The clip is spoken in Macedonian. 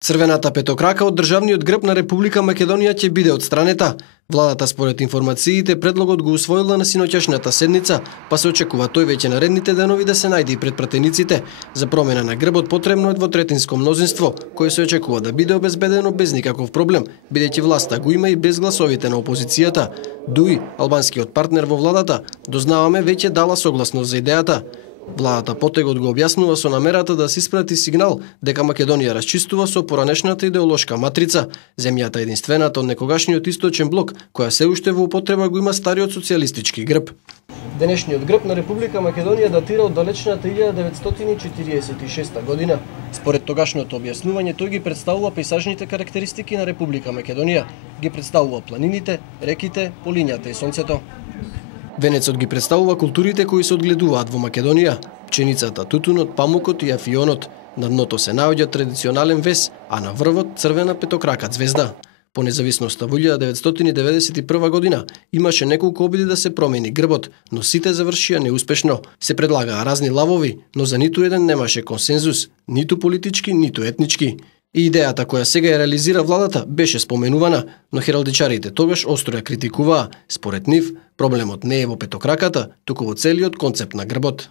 Црвената петокрака од државниот грб на Република Македонија ќе биде отстранета. Владата според информациите предлогот го усвоила на синоќашната седница, па се очекува тој веќе наредните денови да се најде и пред пратениците. За промена на грбот потребно е двотретинско мнозинство, кое се очекува да биде обезбедено без никаков проблем, бидејќи власта го има и без гласовите на опозицијата. Дуи, албанскиот партнер во владата, дознаваме веќе дала согласност за идејата. Владата потегот го објаснува со намерата да се испрати сигнал дека Македонија расчистува со поранешната идеолошка матрица. Земјата единствената од некогашниот источен блок, која се уште во употреба го има стариот социјалистички грб. Денешниот грб на Република Македонија датира од далечната 1946 година. Според тогашното објаснување, тој ги представува пејзажните карактеристики на Република Македонија. Ги представува планините, реките, полињата и сонцето. Венецот ги представува културите кои се одгледуваат во Македонија: пченицата, тутунот, памукот и афионот. На дното се наоѓа традиционален вес, а на врвот црвена петокрака ѕвезда. По независноста во 1991 година имаше неколку обиди да се промени грбот, но сите завршија неуспешно. Се предлагаа разни лавови, но за ниту еден немаше консензус, ниту политички, ниту етнички. И идејата која сега ја реализира владата беше споменувана, но хералдичарите тогаш остро ја критикуваа. Според нив, проблемот не е во петокраката, туку во целиот концепт на грбот.